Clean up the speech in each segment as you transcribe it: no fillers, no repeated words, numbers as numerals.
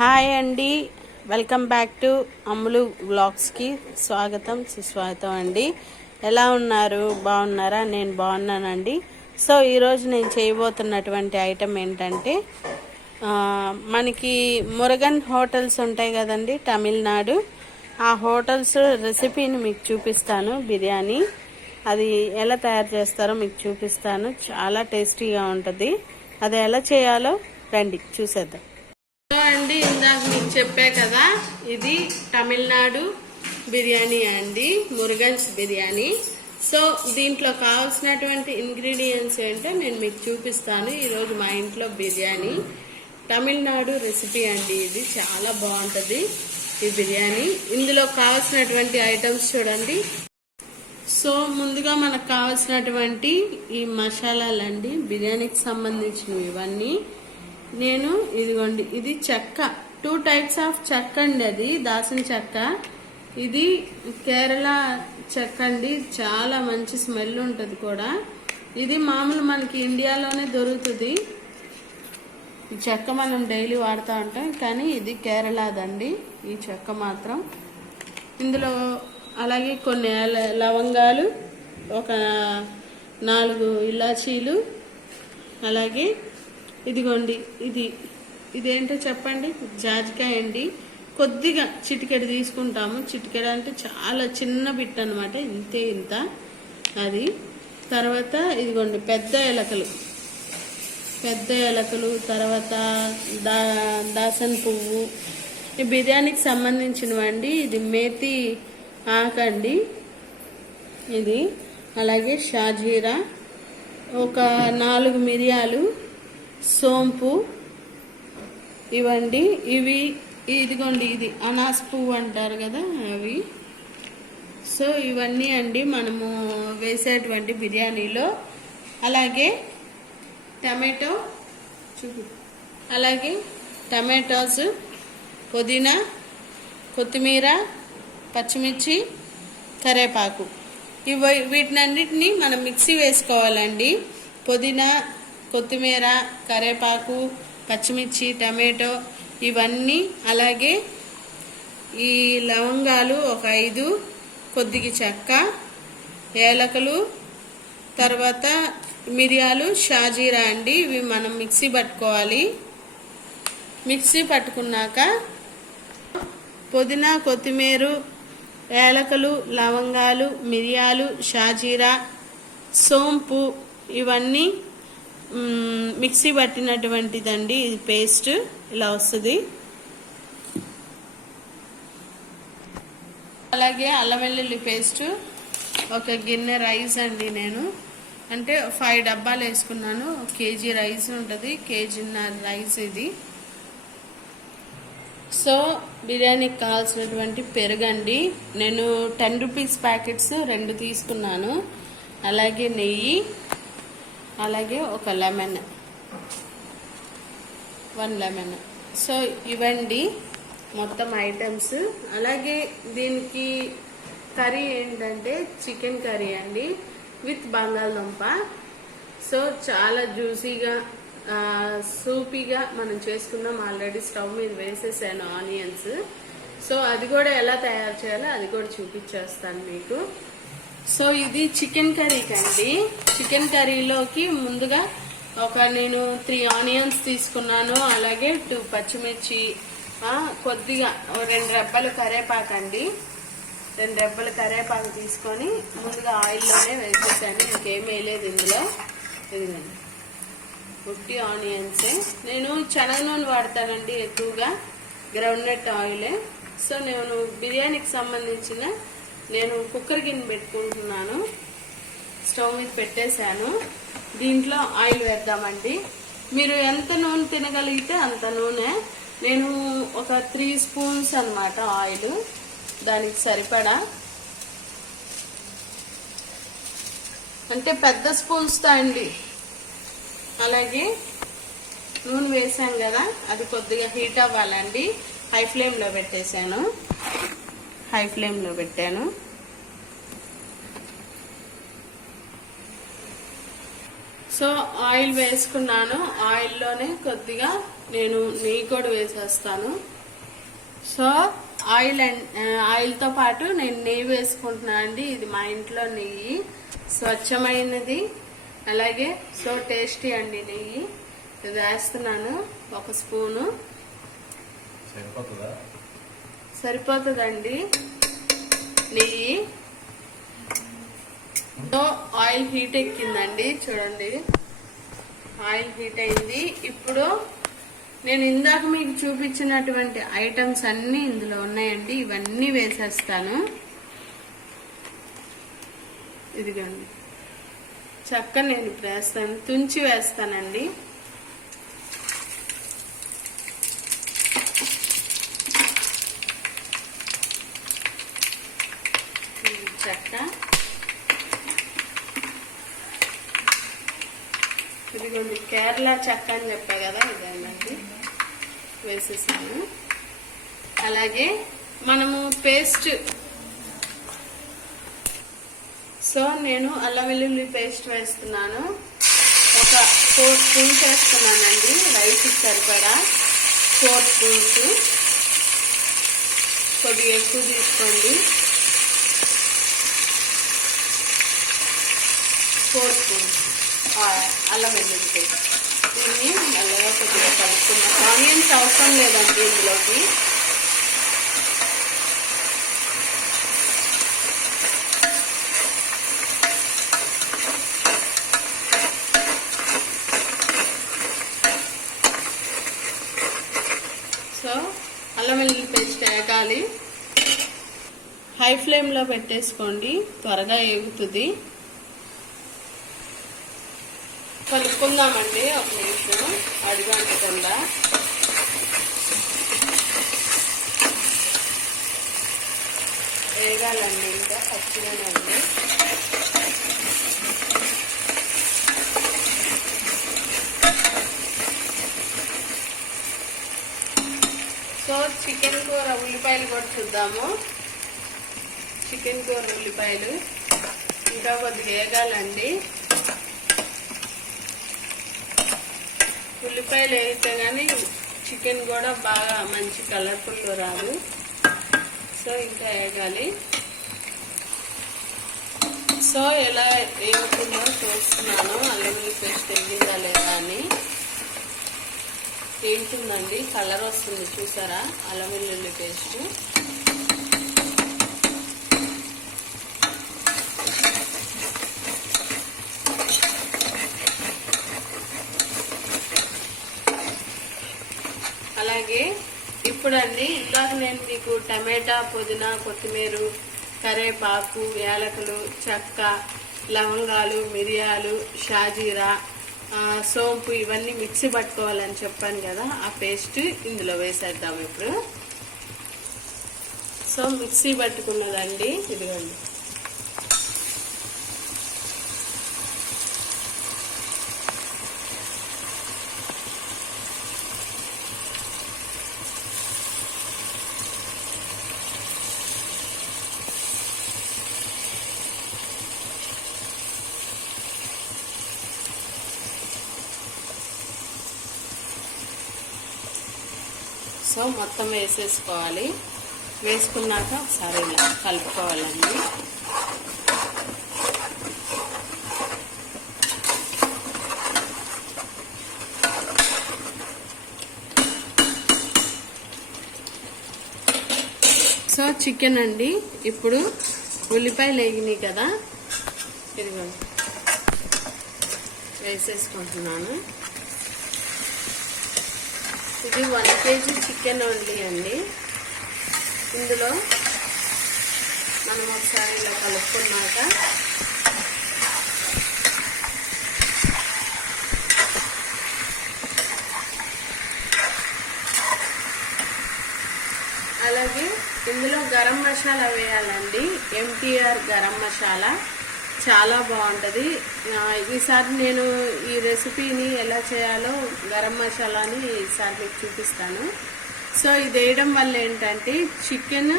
Hi అండి, welcome back to అమ్ములు వ్లాగ్స్కి స్వాగతం సుస్వాగతం అండి. ఎలా ఉన్నారు? బాగున్నారా? నేను బాగున్నానండి. సో ఈరోజు నేను చేయబోతున్నటువంటి ఐటెం ఏంటంటే మనకి మురుగన్ హోటల్స్ ఉంటాయి కదండి తమిళనాడు. ఆ హోటల్స్ రెసిపీని మీకు చూపిస్తాను. బిర్యానీ అది ఎలా తయారు చేస్తారో మీకు చూపిస్తాను. చాలా టేస్టీగా ఉంటుంది. అది ఎలా చేయాలో రండి చూసేద్దాం. అండి, ఇందాక మీకు చెప్పా కదా, ఇది తమిళనాడు బిర్యానీ అండి, మురుగన్స్ బిర్యానీ. సో దీంట్లో కావాల్సినటువంటి ఇంగ్రీడియంట్స్ ఏంటో నేను మీకు చూపిస్తాను. ఈరోజు మా ఇంట్లో బిర్యానీ తమిళనాడు రెసిపీ అండి. ఇది చాలా బాగుంటుంది ఈ బిర్యానీ. ఇందులో కావాల్సినటువంటి ఐటమ్స్ చూడండి. సో ముందుగా మనకు కావాల్సినటువంటి ఈ మసాలాలండి, బిర్యానీకి సంబంధించినవి ఇవన్నీ. నేను ఇదిగోండి, ఇది చెక్క, 2 టైప్స్ ఆఫ్ చెక్క అండి. అది దాసిన చెక్క, ఇది కేరళ చెక్క అండి. చాలా మంచి స్మెల్ ఉంటుంది కూడా. ఇది మామూలు మనకి ఇండియాలోనే దొరుకుతుంది. ఈ చెక్క మనం డైలీ వాడుతూ ఉంటాం, కానీ ఇది కేరళదండి ఈ చెక్క మాత్రం. ఇందులో అలాగే కొన్ని లవంగాలు, ఒక 4 ఇలాచీలు, అలాగే ఇదిగోండి ఇదేంటో చెప్పండి, జాజికాయ అండి. కొద్దిగా చిటికెడు తీసుకుంటాము. చిటికెడు అంటే చాలా చిన్న బిట్ అనమాట, ఇంత అది. తర్వాత ఇదిగోండి పెద్ద ఏలకలు, తర్వాత దాసన్ పువ్వు, ఈ బిర్యానీకి సంబంధించినవండి. ఇది మేతి ఆకండి ఇది. అలాగే షాజీరా, ఒక 4 మిరియాలు, సోంపు ఇవ్వండి. ఇదిగోండి, ఇది అనాస్ పువ్వు అంటారు కదా అవి. సో ఇవన్నీ అండి మనము వేసేటువంటి బిర్యానీలో. అలాగే టమాటోస్, పుదీనా, కొత్తిమీర, పచ్చిమిర్చి, కరివేపాకు, వీటినన్నిటినీ మనం మిక్సీ వేసుకోవాలండి. పుదీనా, కొత్తిమీర, కరివేపాకు, పచ్చిమిర్చి, టమాటో ఇవన్నీ. అలాగే ఈ లవంగాలు ఒక 5, కొద్దిగా చెక్క, ఏలకలు, తర్వాత మిరియాలు, షాజీరా అండి. ఇవి మనం మిక్సీ పట్టుకోవాలి. మిక్సీ పట్టుకున్నాక పుదీనా, కొత్తిమీర, ఏలకలు, లవంగాలు, మిరియాలు, షాజీరా, సోంపు ఇవన్నీ మిక్సీ పట్టినటువంటిదండి. ఇది పేస్ట్ ఇలా వస్తుంది. అలాగే అల్లం వెల్లుల్లి పేస్ట్, ఒక గిన్నె రైస్ అండి. నేను అంటే 5 డబ్బాలు వేసుకున్నాను. 1 కేజీ రైస్ ఉంటుంది, 1.5 కేజీ రైస్ ఇది. సో బిర్యానీకి కావాల్సినటువంటి పెరుగండి. నేను 10 రూపీస్ ప్యాకెట్స్ 2 తీసుకున్నాను. అలాగే నెయ్యి, అలాగే ఒక లెమన్, 1 లెమన్. సో ఇవండి మొత్తం ఐటమ్స్. అలాగే దీనికి కర్రీ ఏంటంటే చికెన్ కర్రీ అండి, విత్ బంగాళదుంప. సో చాలా జ్యూసీగా, సూపీగా మనం చేసుకుందాం. ఆల్రెడీ స్టవ్ మీద వేసేసాను ఆనియన్స్. సో అది కూడా ఎలా తయారు చేయాలో అది కూడా చూపించేస్తాను మీకు. సో ఇది చికెన్ కర్రీకి అండి. చికెన్ కర్రీలోకి ముందుగా నేను 3 ఆనియన్స్ తీసుకున్నాను. అలాగే 2 పచ్చిమిర్చి, కొద్దిగా 2 రెబ్బలు కరివేపాకు అండి. 2 రెబ్బలు కరివేపాకు తీసుకొని ముందుగా ఆయిల్లోనే వేసేసాను. ఇంకేం వేయలేదు ఇందులో. ఇదిగండి, 50 ఆనియన్సే. నేను శనగ నూనె వాడతానండి ఎక్కువగా, గ్రౌండ్నట్ ఆయిలే. సో నేను బిర్యానీకి సంబంధించిన కుక్కర్ గిన్నె పెట్టుకుంటున్నాను. స్టవ్ మీద పెట్టేశాను. దీంట్లో ఆయిల్ వేద్దామండి. మీరు ఎంత నూనె తినగలిగితే అంత నూనె. నేను ఒక 3 స్పూన్స్ అన్నమాట ఆయిల్, దానికి సరిపడా. అంటే పెద్ద స్పూన్స్తో అండి. అలాగే నూనె వేసాం కదా, అది కొద్దిగా హీట్ అవ్వాలండి. హై ఫ్లేమ్లో పెట్టేశాను. హై ఫ్లేమ్లో పెట్టాను. సో ఆయిల్ వేసుకున్నాను. ఆయిల్లోనే కొద్దిగా నేను నెయ్యి కూడా వేసేస్తాను. సో ఆయిల్తో పాటు నేను నెయ్యి వేసుకుంటున్నాను అండి. ఇది మా ఇంట్లో నెయ్యి, స్వచ్ఛమైనది, అలాగే సో టేస్టీ అండి. నెయ్యి ఇది వేస్తున్నాను, 1 స్పూను సరిపోతుందండి నెయ్యి. సో ఆయిల్ హీట్ ఎక్కిందండి, చూడండి ఆయిల్ హీట్ అయింది. ఇప్పుడు నేను ఇందాక మీకు చూపించినటువంటి ఐటమ్స్ అన్ని ఇందులో ఉన్నాయండి. ఇవన్నీ వేసేస్తాను. ఇదిగోండి చక్క నేను ఇప్పుడు వేస్తాను, తుంచి వేస్తానండి. చెక్క, ఇదిగోండి కేరళ చెక్క అని చెప్పా కదా, ఇదేనండి వేసేసాను. అలాగే మనము పేస్ట్, సో నేను అల్లం వెల్లుల్లి పేస్ట్ వేస్తున్నాను. ఒక 4 స్పూన్స్ వేస్తున్నానండి. రైస్కి సరిపడా 4 స్పూన్స్, కొద్దిగా ఎక్కువ తీసుకోండి. 4 స్పూన్స్ అల్లం వెల్లుల్లి పేస్ట్. దీన్ని మెల్లగా కొద్దిగా కలుపుకున్నాం. ఆనియన్స్ అవసరం లేదండి ఇందులోకి. సో అల్లం వెల్లుల్లి పేస్ట్ వేగాలి. హై ఫ్లేమ్లో పెట్టేసుకోండి, త్వరగా ఏగుతుంది. కలుపుకుందామండి, 1 నిమిషం అడుగంటకుండా. వేగాలండి, ఇంకా పచ్చిగానే ఉంది. సో చికెన్ కూర ఉల్లిపాయలు కూడా చూద్దాము. చికెన్ కూర ఉల్లిపాయలు ఇంకా కొద్దిగా వేగాలండి. ఉల్లిపాయలు వేస్తే కానీ చికెన్ కూడా బాగా మంచి కలర్ఫుల్ రాదు. సో ఇంకా వేగాలి. సో ఎలా వేగుతుందో చూస్తున్నాను, అల్లం వెల్లుల్లి పేస్ట్ వేగిందా లేదా అని. ఏంటుందండి, కలర్ వస్తుంది చూసారా అల్లం వెల్లుల్లి పేస్ట్. అలాగే ఇప్పుడండి, ఇందాక నేను మీకు టమాటా, పుదీనా, కొత్తిమీర, కరేపాకు, యాలకులు, చెక్క, లవంగాలు, మిరియాలు, షాజీరా, సోంపు ఇవన్నీ మిక్సీ పట్టుకోవాలని చెప్పాను కదా, ఆ పేస్ట్ ఇందులో వేసేద్దాం ఇప్పుడు. సో మిక్సీ పట్టుకున్నదండి, ఇదిగోండి. సో మొత్తం వేసేసుకోవాలి. వేసుకున్నాక ఒకసారి ఇలా కలుపుకోవాలండి. సో చికెన్ అండి, ఇప్పుడు ఉల్లిపాయలు వేగినాయి కదా, ఇదిగోండి వేసేసుకుంటున్నాను. ఇది 1 kg చికెన్ ఓన్లీ అండి. ఇందులో మనం ఒకసారి ఇలా కలుపుకున్నాక అలాగే ఇందులో గరం మసాలా వేయాలండి. ఎంటీఆర్ గరం మసాలా చాలా బాగుంటుంది. ఈసారి నేను ఈ రెసిపీని ఎలా చేయాలో గరం మసాలాని ఈసారి మీకు చూపిస్తాను. సో ఇది వేయడం వల్ల ఏంటంటే చికెన్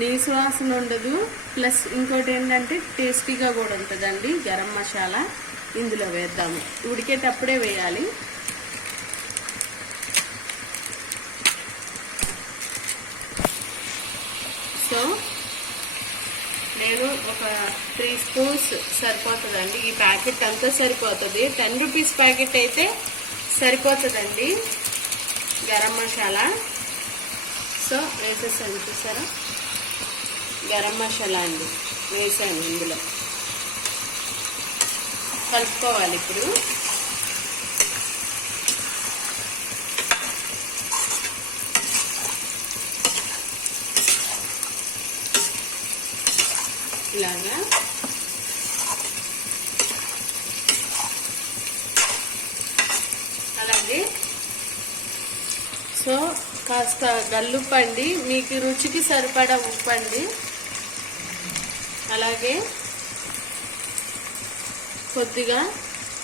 నీసు వాసన ఉండదు, ప్లస్ ఇంకోటి ఏంటంటే టేస్టీగా కూడా ఉంటుందండి గరం మసాలా. ఇందులో వేద్దాము. ఉడికేటప్పుడే వేయాలి. సో నేను ఒక 3 స్పూన్స్ సరిపోతుందండి. ఈ ప్యాకెట్ అంతా సరిపోతుంది. 10 రూపీస్ ప్యాకెట్ అయితే సరిపోతుందండి గరం మసాలా. సో వేసేసాను, చూసారా? గరం మసాలా అండి వేసాను. ఇందులో కలుపుకోవాలి. ఇప్పుడు ఇలాగా అలాగే సో కాస్త గల్లుప్పండి, మీకు రుచికి సరిపడా ఉప్పండి, అలాగే కొద్దిగా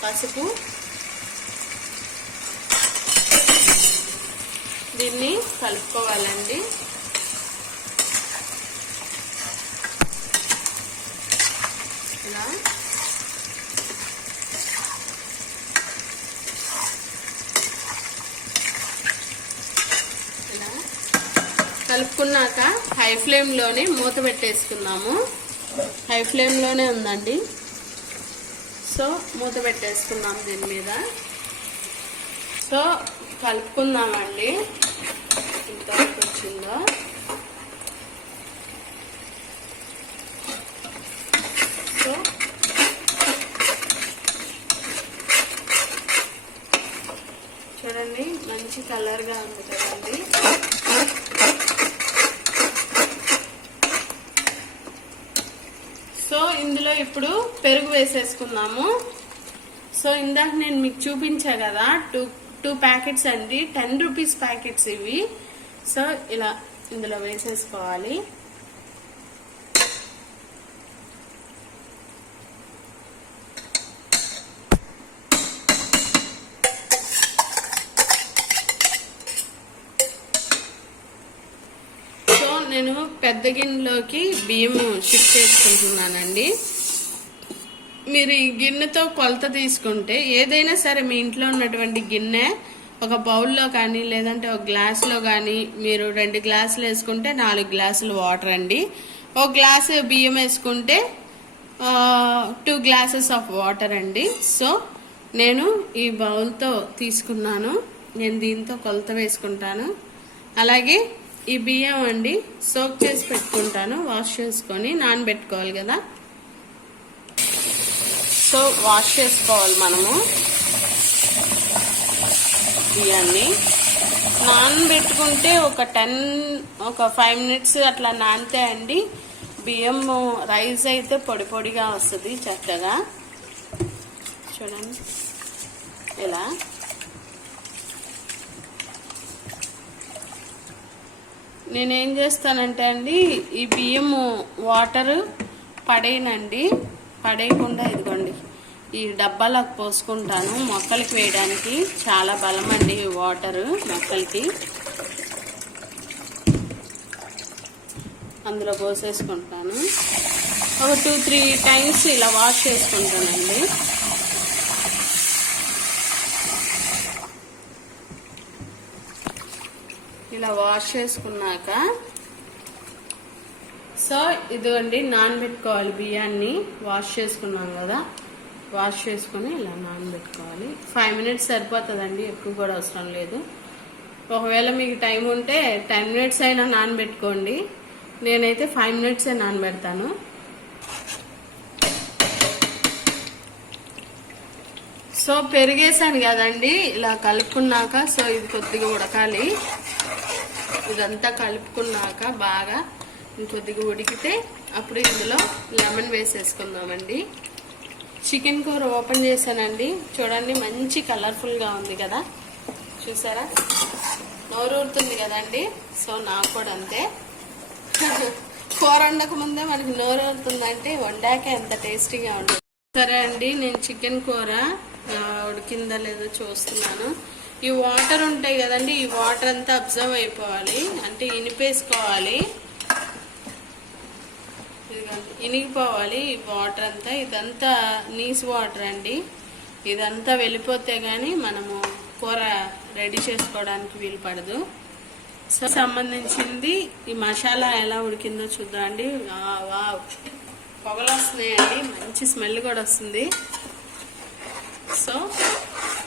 పసుపు. దీన్ని కలుపుకోవాలండి. ఇలా కలుపుకున్నాక హై ఫ్లేమ్లోనే మూత పెట్టేసుకుందాము. హై ఫ్లేమ్లోనే ఉందండి. సో మూత పెట్టేసుకుందాం దీని మీద. సో కలుపుకుందామండి. ఇంతవరకు వచ్చిందో. సో చూడండి, మంచి కలర్గా ఉంది కదండి. సో ఇందులో ఇప్పుడు పెరుగు వేసేసుకుందాము. సో ఇందాక నేను మీకు చూపించా కదా, టూ ప్యాకెట్స్ అండి, 10 రూపీస్ ప్యాకెట్స్ ఇవి. సో ఇలా ఇందులో వేసేసుకోవాలి. నేను పెద్ద గిన్నెలోకి బియ్యం షిఫ్ట్ చేసుకుంటున్నానండి. మీరు ఈ గిన్నెతో కొలత తీసుకుంటే, ఏదైనా సరే మీ ఇంట్లో ఉన్నటువంటి గిన్నె ఒక బౌల్లో కానీ లేదంటే ఒక గ్లాస్లో కానీ మీరు 2 గ్లాసులు వేసుకుంటే 4 గ్లాసులు వాటర్ అండి. ఒక గ్లాసు బియ్యం వేసుకుంటే 2 గ్లాసెస్ ఆఫ్ వాటర్ అండి. సో నేను ఈ బౌల్తో తీసుకున్నాను. నేను దీంతో కొలత వేసుకుంటాను. అలాగే ఈ బియ్యం అండి సోక్ చేసి పెట్టుకుంటాను. వాష్ చేసుకొని నానబెట్టుకోవాలి కదా. సో వాష్ చేసుకోవాలి మనము బియ్యాన్ని. నానబెట్టుకుంటే ఒక 5 మినిట్స్ అట్లా నానితే అండి బియ్యం రైస్ అయితే పొడి పొడిగా వస్తుంది చక్కగా. చూడండి ఇలా. నేనేం చేస్తానంటే అండి, ఈ బియ్యము వాటర్ పడేయనండి. పడేయకుండా ఇదిగోండి ఈ డబ్బాలకు పోసుకుంటాను. మొక్కలకి వేయడానికి చాలా బలం అండి ఈ వాటర్ మొక్కలకి. అందులో పోసేసుకుంటాను. ఒక 2-3 టైమ్స్ ఇలా వాష్ చేసుకుంటానండి. ఇలా వాష్ చేసుకున్నాక సో ఇదిగోండి నానబెట్టుకోవాలి బియ్యాన్ని. వాష్ చేసుకున్నాం కదా, వాష్ చేసుకుని ఇలా నానబెట్టుకోవాలి. 5 మినిట్స్ సరిపోతుందండి, ఎక్కువ కూడా అవసరం లేదు. ఒకవేళ మీకు టైం ఉంటే 10 మినిట్స్ అయినా నానబెట్టుకోండి. నేనైతే 5 మినిట్సే నానబెడతాను. సో పెరిగేసాను కదండి, ఇలా కలుపుకున్నాక సో ఇది కొద్దిగా ఉడకాలి. ఇదంతా కలుపుకున్నాక బాగా ఇంకొద్దిగా ఉడికితే అప్పుడు ఇందులో లెమన్ వేసేసుకుందామండి. చికెన్ కూర ఓపెన్ చేశానండి. చూడండి మంచి కలర్ఫుల్గా ఉంది కదా, చూసారా? నోరు ఊరుతుంది కదండి. సో నాకు కూడా అంతే. కూర వండక ముందే మనకి నోరు ఊరుతుందంటే వండాక ఎంత టేస్టీగా ఉంటుంది. సరే అండి, నేను చికెన్ కూర ఉడికిందా లేదో చూస్తున్నాను. ఈ వాటర్ ఉంటాయి కదండి, ఈ వాటర్ అంతా అబ్జర్వ్ అయిపోవాలి, అంటే ఇనిపేసుకోవాలి. ఇనిగిపోవాలి ఈ వాటర్ అంతా. ఇదంతా నీసు వాటర్ అండి. ఇదంతా వెళ్ళిపోతే కానీ మనము కూర రెడీ చేసుకోవడానికి వీలు పడదు. సో సంబంధించింది ఈ మసాలా ఎలా ఉడికిందో చూద్దామండి. వావ్, పొగలు వస్తున్నాయండి, మంచి స్మెల్ కూడా వస్తుంది. సో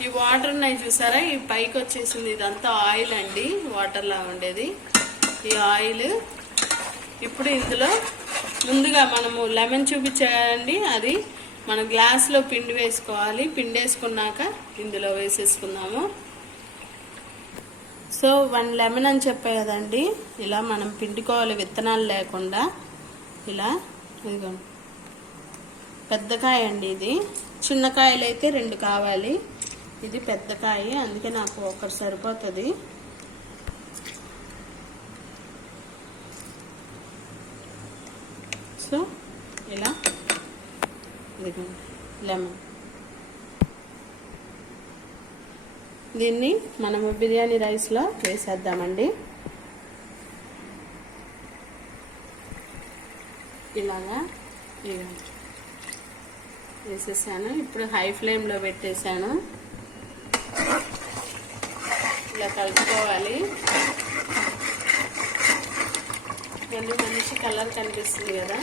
ఈ వాటర్ ఉన్నాయి చూసారా, ఈ పైకి వచ్చేసింది, ఇదంతా ఆయిల్ అండి, వాటర్ లా ఉండేది ఈ ఆయిల్. ఇప్పుడు ఇందులో ముందుగా మనము లెమన్ చూపించాయండి, అది మనం గ్లాస్లో పిండి వేసుకోవాలి. పిండి వేసుకున్నాక ఇందులో వేసేసుకుందాము. సో 1 లెమన్ అని చెప్పే కదండి, ఇలా మనం పిండుకోవాలి విత్తనాలు లేకుండా. ఇలా ఇదిగోండి, పెద్ద కాయ అండి ఇది. చిన్న కాయలు అయితే 2 కావాలి, ఇది పెద్ద కాయ, అందుకే నాకు ఒకటి సరిపోతుంది. సో ఇలా ఇదిగోండి లెమన్. దీన్ని మనము బిర్యానీ రైస్లో వేసేద్దామండి. ఇలాగా వేసేసాను. ఇప్పుడు హై ఫ్లేమ్లో పెట్టేశాను. ఇలా కలుపుకోవాలి. మంచి కలర్ కనిపిస్తుంది కదా.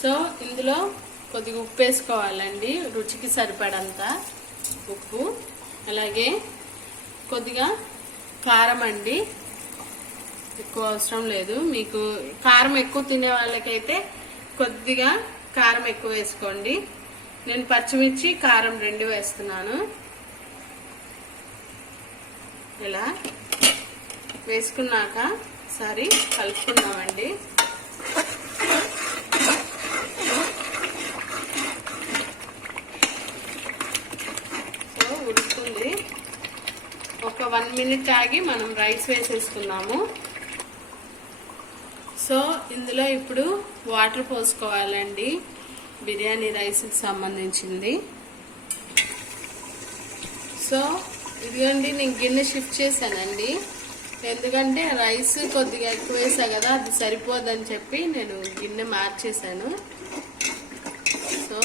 సో ఇందులో కొద్దిగా ఉప్పు వేసుకోవాలండి, రుచికి సరిపడంత ఉప్పు. అలాగే కొద్దిగా కారం అండి, ఎక్కువ అవసరం లేదు. మీకు కారం ఎక్కువ తినే వాళ్ళకైతే కొద్దిగా కారం ఎక్కువ వేసుకోండి. నేను పచ్చిమిర్చి కారం 2 వేస్తున్నాను. ఇలా వేసుకున్నాక ఒకసారి కలుపుకుందామండి. ఉడుకుతుంది. ఒక 1 మినిట్ ఆగి మనం రైస్ వేసేసుకున్నాము. సో ఇందులో ఇప్పుడు వాటర్ పోసుకోవాలండి, బిర్యానీ రైస్కి సంబంధించింది. సో ఇదిగోండి, నేను గిన్నె షిఫ్ట్ చేశానండి, ఎందుకంటే రైస్ కొద్దిగా ఎక్కువ వేసా కదా, అది సరిపోదని చెప్పి నేను గిన్నె మార్చేశాను. సో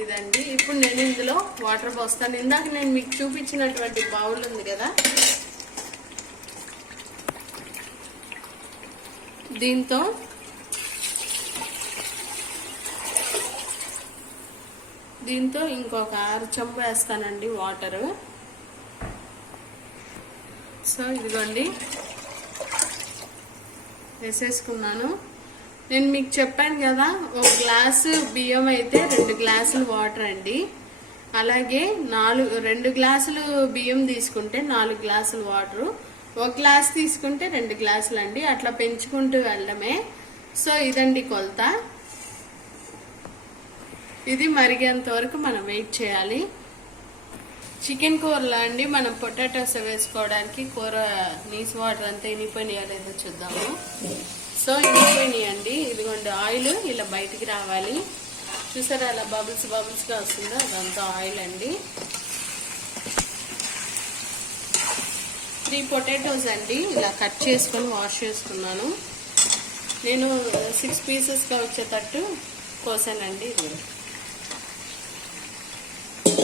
ఇదండి, ఇప్పుడు నేను ఇందులో వాటర్ పోస్తాను. ఇందాక నేను మీకు చూపించినటువంటి బౌల్ ఉంది కదా, దీంతో ఇంకొక 6 చెంబు వేస్తానండి వాటరు. సో ఇదిగోండి వేసేసుకున్నాను. నేను మీకు చెప్పాను కదా, 1 గ్లాసు బియ్యం అయితే 2 గ్లాసులు వాటర్ అండి. అలాగే 2 గ్లాసులు బియ్యం తీసుకుంటే 4 గ్లాసులు వాటరు, 1 గ్లాస్ తీసుకుంటే 2 గ్లాసులు అండి. అట్లా పెంచుకుంటూ వెళ్ళడమే. సో ఇదండి కొలత. ఇది మరిగేంత వరకు మనం వెయిట్ చేయాలి. చికెన్ కూరలో అండి మనం పొటాటోస్ వేసుకోవడానికి కూర నీసు వాటర్ అంతా ఇనిపోయినాయో లేదో చూద్దాము. సో ఇనిపోయినాయండి. ఇదిగోండి ఆయిల్ ఇలా బయటికి రావాలి, చూసారా అలా బబుల్స్గా వస్తుందో, అదంతా ఆయిల్ అండి. 3 పొటాటోస్ అండి ఇలా కట్ చేసుకొని వాష్ చేసుకున్నాను. నేను 6 పీసెస్గా వచ్చేటట్టు కోసానండి. ఇది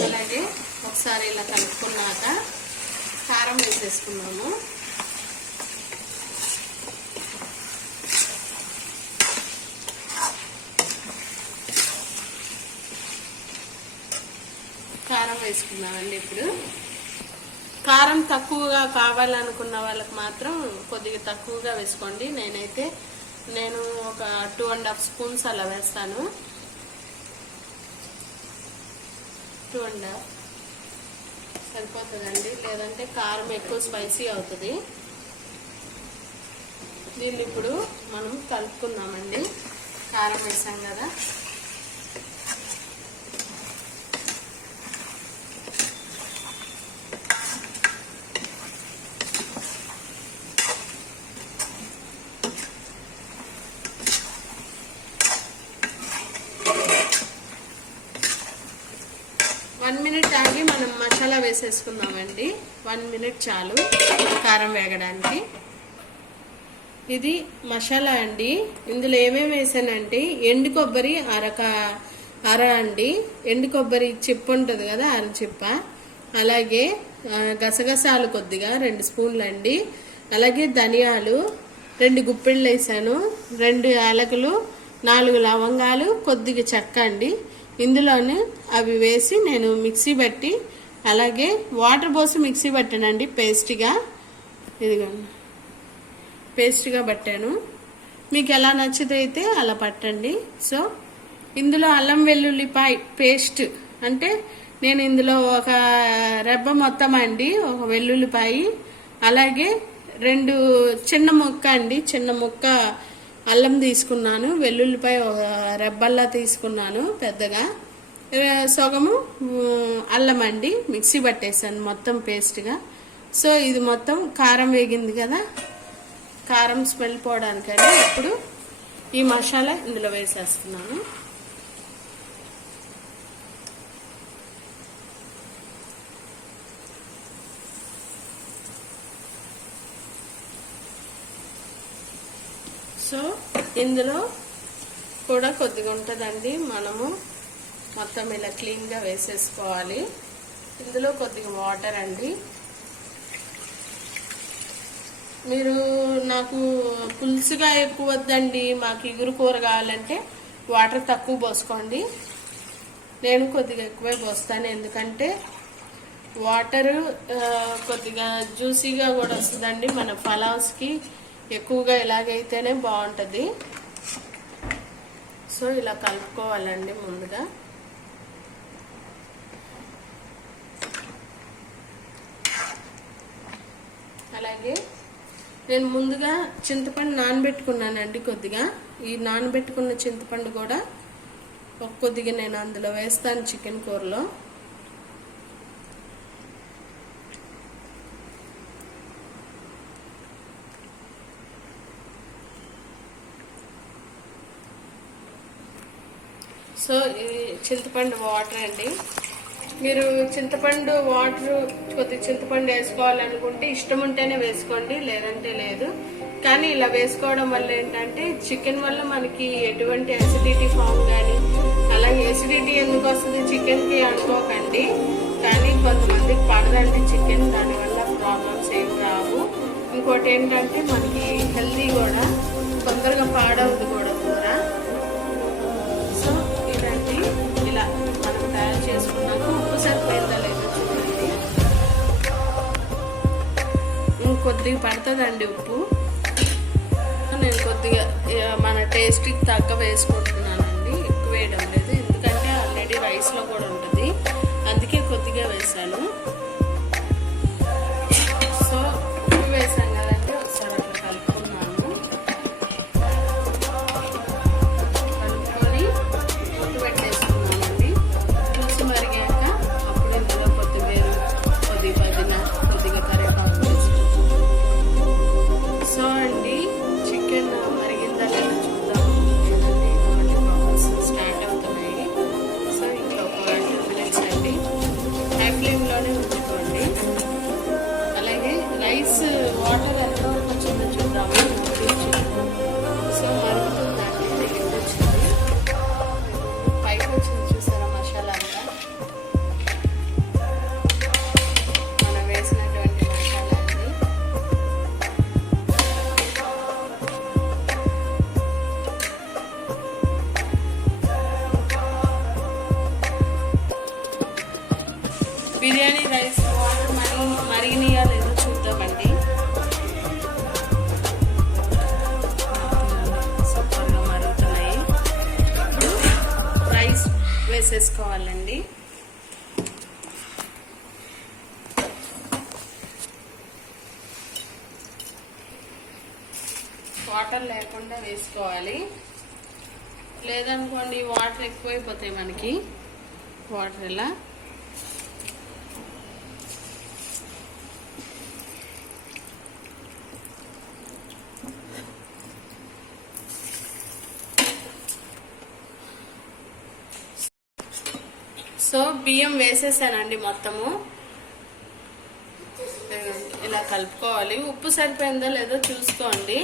అలాగే ఒకసారి ఇలా కలుపుకున్నాక కారం వేసేసుకున్నాము. కారం వేసుకున్నామండి. ఇప్పుడు కారం తక్కువగా కావాలనుకున్న వాళ్ళకి మాత్రం కొద్దిగా తక్కువగా వేసుకోండి. నేను ఒక 2.5 స్పూన్స్ అలా వేస్తాను. 2.5 సరిపోతుందండి, లేదంటే కారం ఎక్కువ స్పైసీ అవుతుంది. దీన్ని ఇప్పుడు మనం కలుపుకుందామండి. కారం వేసాం కదా, మినిట్ ఆగి మనం మసాలా వేసేసుకుందామండి. 1 మినిట్ చాలు కారం వేగడానికి. ఇది మసాలా అండి. ఇందులో ఏమేమి వేసానంటే ఎండు కొబ్బరి అర అండి, ఎండు కొబ్బరి చిప్ప ఉంటుంది కదా, అర చిప్ప, అలాగే గసగసాలు కొద్దిగా 2 స్పూన్లు అండి, అలాగే ధనియాలు 2 గుప్పెళ్ళు వేసాను, 2 యాలకులు, 4 లవంగాలు, కొద్దిగా చెక్క అండి. ఇందులోనే అవి వేసి నేను మిక్సీ పట్టి, అలాగే వాటర్ పోసి మిక్సీ పట్టానండి పేస్ట్గా. ఇదిగోండి పేస్ట్గా పట్టాను. మీకు ఎలా నచ్చితే అలా పట్టండి. సో ఇందులో అల్లం వెల్లుల్లిపాయ పేస్ట్ అంటే నేను ఇందులో ఒక రెబ్బ మొత్తం అండి, ఒక వెల్లుల్లిపాయ, అలాగే 2 చిన్న ముక్క అండి, చిన్న ముక్క అల్లం తీసుకున్నాను, వెల్లుల్లిపాయ ఒక రెబ్బల్లా తీసుకున్నాను పెద్దగా, సగము అల్లం అండి మిక్సీ పట్టేసాను మొత్తం పేస్ట్గా. సో ఇది మొత్తం కారం వేగింది కదా, కారం స్మెల్ పోవడానికని ఇప్పుడు ఈ మసాలా ఇందులో వేసేస్తున్నాను. సో ఇందులో కూడా కొద్దిగా ఉంటుందండి, మనము మొత్తం ఇలా క్లీన్గా వేసేసుకోవాలి. ఇందులో కొద్దిగా వాటర్ అండి. మీరు నాకు పులుసుగా ఎక్కువ వద్దండి, మాకు ఇగురు కూర కావాలంటే వాటర్ తక్కువ పోసుకోండి. నేను కొద్దిగా ఎక్కువే పోస్తాను, ఎందుకంటే వాటరు కొద్దిగా జ్యూసీగా కూడా వస్తుందండి మన పలావ్స్కి. ఎక్కువగా ఇలాగైతేనే బాగుంటుంది. సో ఇలా కలుపుకోవాలండి ముందుగా. అలాగే నేను ముందుగా చింతపండు నానబెట్టుకున్నానండి కొద్దిగా. ఈ నానబెట్టుకున్న చింతపండు కూడా కొద్దిగా నేను అందులో వేస్తాను చికెన్ కూరలో. సో ఇది చింతపండు వాటర్ అండి. మీరు చింతపండు వాటర్ కొద్దిగా చింతపండు వేసుకోవాలనుకుంటే ఇష్టం ఉంటేనే వేసుకోండి, లేదంటే లేదు. కానీ ఇలా వేసుకోవడం వల్ల ఏంటంటే చికెన్ వల్ల మనకి ఎటువంటి అసిడిటీ ఫామ్ కానీ, అలాగే అసిడిటీ ఎందుకు వస్తుంది చికెన్కి అనుకోకండి, కానీ కొంతమందికి పడదండి చికెన్, దానివల్ల ప్రాబ్లమ్స్ ఏం రావు. ఇంకోటి ఏంటంటే మనకి హెల్తీ కూడా, తొందరగా పాడవద్దు కూడా కూర. సో ఇదండి, ఇలా మనం తయారు చేసుకున్నాక ఉప్పు సరిపోయిందా లేదో చూడండి. ఇంకొద్దిగా పడుతుందండి ఉప్పు. నేను కొద్దిగా మన టేస్ట్కి తగ్గ వేసుకుంటున్నానండి, ఎక్కువ వేయడం లేదు, ఎందుకంటే ఆల్రెడీ రైస్లో కూడా ఉంటుంది, అందుకే కొద్దిగా వేసాను. సో ఉప్పు వేసాను కదండి, ఒకసారి అట్లా కలుపుకున్నాను. కలుపుకొని ఉప్పు పెట్టేసుకున్నానండి. పులుసు మరిగాక అప్పుడు ఇందులో కొత్తిమీర, కొద్దిగా పుదీనా, కొద్దిగా కరివేపాకు వేసుకుంటాను. సో అండి, చికెన్ మరిగిందా లేదా చూద్దాం. లేదండి కాబట్టి ప్రాసెస్ స్టార్ట్ అవుతున్నాయి. సో ఇంకా ఒక 2 మినిట్స్ అండి, హై ఫ్లేమ్లోనే ఉంచుకోండి. అలాగే రైస్ వాటర్ ఎంతవరకు వచ్చిందో చూద్దాము. సో మరుగుతుందండి, దగ్గరికి వచ్చింది, పైకి వచ్చింది చూసారా మసాలా అంతా, మనం వేసినటువంటి మసాలా అండి. బిర్యానీ రైస్ వాటర్ మరిగినాయా లేదో చూద్దామండి. సూపర్గా మరుగుతున్నాయి. ఇప్పుడు రైస్ వేసేసుకోవాలండి. వాటర్ లేకుండా వేసుకోవాలి, లేదనుకోండి వాటర్ ఎక్కువైపోతాయి మనకి. వాటర్ ఇలా సో బియ్యం వేసేసానండి మొత్తము. కలుపుకోవాలి. ఉప్పు సరిపోయిందో లేదో చూసుకోండి.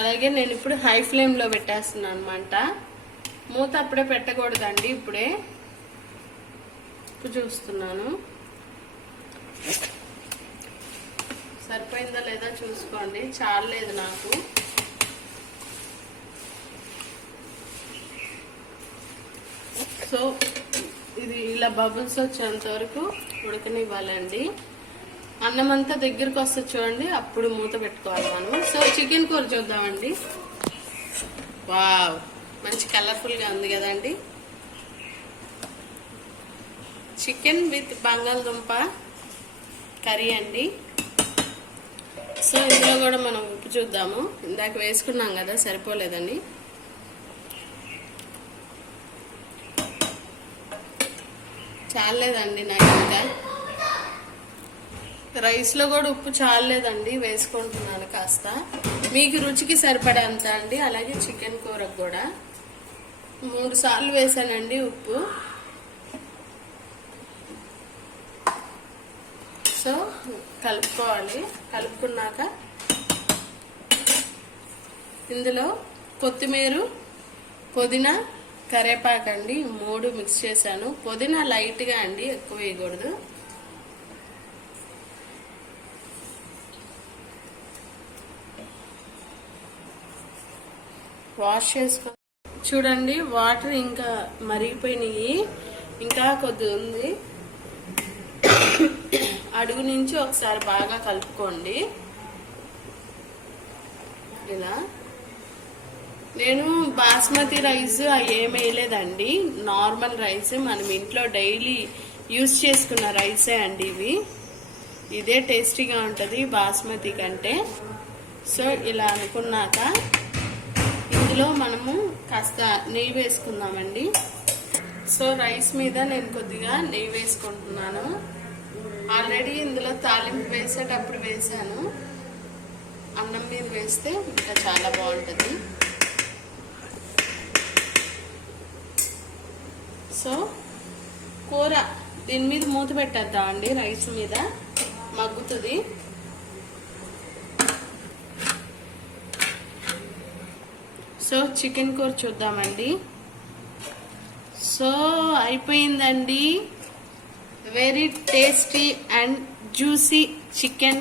అలాగే నేను ఇప్పుడు హై ఫ్లేమ్లో పెట్టేస్తున్నాను అనమాట. మూత అప్పుడే పెట్టకూడదండి, ఇప్పుడే ఉప్పు చూస్తున్నాను. సరిపోయిందో లేదో చూసుకోండి, చాలలేదు నాకు. సో ఇది ఇలా బబుల్స్ వచ్చేంత వరకు ఉడకనివ్వాలండి. అన్నం అంతా దగ్గరకు వస్తుంది చూడండి, అప్పుడు మూత పెట్టుకోవాలి మనం. సో చికెన్ కూర చూద్దామండి. వావ్, మంచి కలర్ఫుల్గా ఉంది కదండి. చికెన్ విత్ బంగాళదుంప కర్రీ అండి. సో ఇందులో కూడా మనం ఉప్పు చూద్దాము. ఇందాక వేసుకున్నాం కదా, సరిపోలేదండి. చాలేదండి నాకు. ఇంకా రైస్లో కూడా ఉప్పు చాలేదండి, వేసుకుంటున్నాను కాస్త. మీకు రుచికి సరిపడేంత అండి. అలాగే చికెన్ కూరకు కూడా 3 సార్లు వేసానండి ఉప్పు. సో కలుపుకోవాలి. కలుపుకున్నాక ఇందులో కొత్తిమీర, పుదీనా, కరేపాకు అండి 3 మిక్స్ చేశాను. పుదీనా లైట్గా అండి, ఎక్కువ వేయకూడదు. వాష్ చేసుకో చూడండి. వాటర్ ఇంకా మరిగిపోయినాయి, ఇంకా కొద్ది ఉంది. అడుగు నుంచి ఒకసారి బాగా కలుపుకోండి. ఇలా నేను బాస్మతి రైస్ ఏం వేయలేదండి, నార్మల్ రైస్, మనం ఇంట్లో డైలీ యూజ్ చేసుకున్న రైసే అండి ఇవి. ఇదే టేస్టీగా ఉంటుంది బాస్మతి కంటే. సో ఇలా అనుకున్నాక ఇందులో మనము కాస్త నెయ్యి వేసుకుందామండి. సో రైస్ మీద నేను కొద్దిగా నెయ్యి వేసుకుంటున్నాను. ఆల్రెడీ ఇందులో తాలింపు వేసేటప్పుడు వేసాను. అన్నం మీద వేస్తే ఇంకా చాలా బాగుంటుంది. సో కూర దీని మీద మూత పెట్టేద్దామండి, రైస్ మీద మగ్గుతుంది. సో చికెన్ కూర చూద్దామండి. సో అయిపోయిందండి. Very tasty and juicy chicken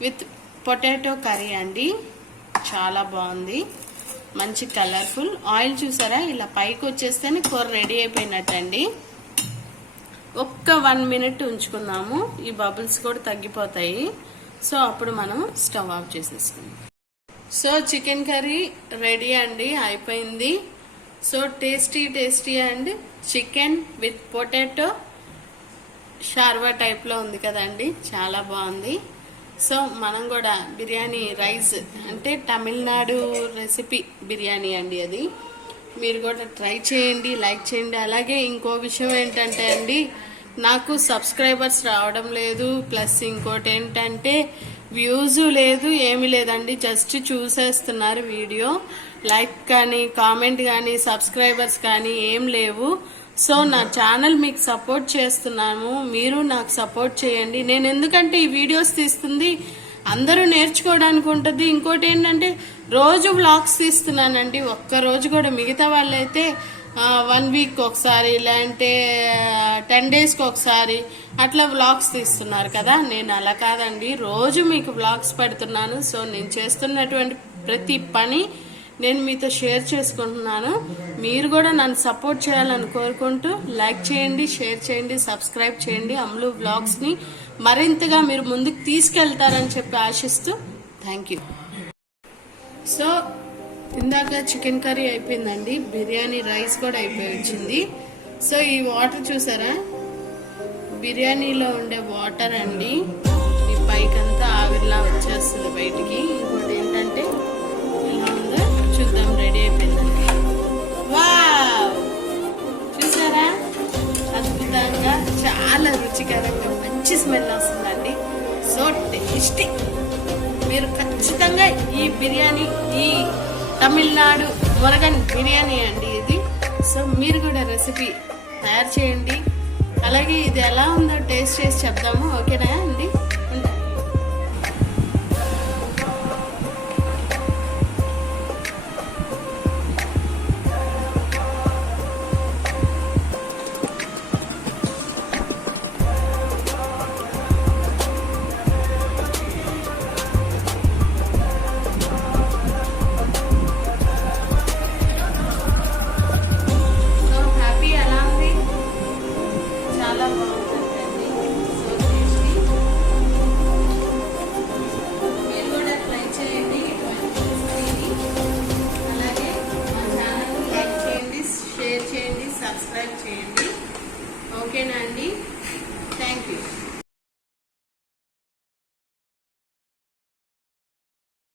with potato curry అండి. చాలా బాగుంది, మంచి కలర్ఫుల్. ఆయిల్ చూసారా, ఇలా పైకి వచ్చేస్తేనే కూర రెడీ అయిపోయినట్టండి. ఒక్క 1 మినిట్ ఉంచుకుందాము, ఈ బబుల్స్ కూడా తగ్గిపోతాయి. సో అప్పుడు మనం స్టవ్ ఆఫ్ చేసేసుకుందాం. సో చికెన్ కర్రీ రెడీ అండి, అయిపోయింది. So tasty and chicken with potato shorba టైప్లో ఉంది కదండి, చాలా బాగుంది. సో మనం కూడా బిర్యానీ రైస్ అంటే తమిళనాడు రెసిపీ బిర్యానీ అండి అది. మీరు కూడా ట్రై చేయండి, లైక్ చేయండి. అలాగే ఇంకో విషయం ఏంటంటే అండి, నాకు సబ్స్క్రైబర్స్ రావడం లేదు. ప్లస్ ఇంకోటి ఏంటంటే వ్యూస్ లేదు, ఏమీ లేదండి. జస్ట్ చూసేస్తున్నారు వీడియో. లైక్ కానీ, కామెంట్ కానీ, సబ్స్క్రైబర్స్ కానీ ఏం లేవు. సో నా ఛానల్ మీకు సపోర్ట్ చేస్తున్నాను, మీరు నాకు సపోర్ట్ చేయండి. నేను ఎందుకంటే ఈ వీడియోస్ తీస్తుంది అందరూ నేర్చుకోవడానికి ఉంటుంది. ఇంకోటి ఏంటంటే రోజు వ్లాగ్స్ తీస్తున్నానండి, ఒక్కరోజు కూడా. మిగతా వాళ్ళైతే 1 వీక్ ఒకసారి, లేదంటే 10 డేస్కి ఒకసారి అట్లా వ్లాగ్స్ తీస్తున్నారు కదా. నేను అలా కాదండి, రోజు మీకు వ్లాగ్స్ పెడుతున్నాను. సో నేను చేస్తున్నటువంటి ప్రతి పని నేను మీతో షేర్ చేసుకుంటున్నాను. మీరు కూడా నన్ను సపోర్ట్ చేయాలని కోరుకుంటూ లైక్ చేయండి, షేర్ చేయండి, సబ్స్క్రైబ్ చేయండి. అమ్ములు వ్లాగ్స్ని మరింతగా మీరు ముందుకు తీసుకెళ్తారని చెప్పి ఆశిస్తూ థ్యాంక్ యూ. సో ఇందాక చికెన్ కర్రీ అయిపోయిందండి, బిర్యానీ రైస్ కూడా అయిపోయి వచ్చింది. సో ఈ వాటర్ చూసారా, బిర్యానీలో ఉండే వాటర్ అండి. ఈ పైకంతా ఆవిరిలా వచ్చేస్తుంది బయటికి. ఇంకోటి ఏంటంటే చూద్దాం, రెడీ అయిపోయిందండి. వావ్, చూసారా, అద్భుతంగా, చాలా రుచికరంగా, మంచి స్మెల్ వస్తుందండి. So tasty. మీరు ఖచ్చితంగా ఈ బిర్యానీ, ఈ తమిళనాడు మురగన్ బిర్యానీ అండి ఇది. సో మీరు కూడా రెసిపీ తయారు చేయండి. అలాగే ఇది ఎలా ఉందో టేస్ట్ చేసి చెప్దాము, ఓకేనా అండి.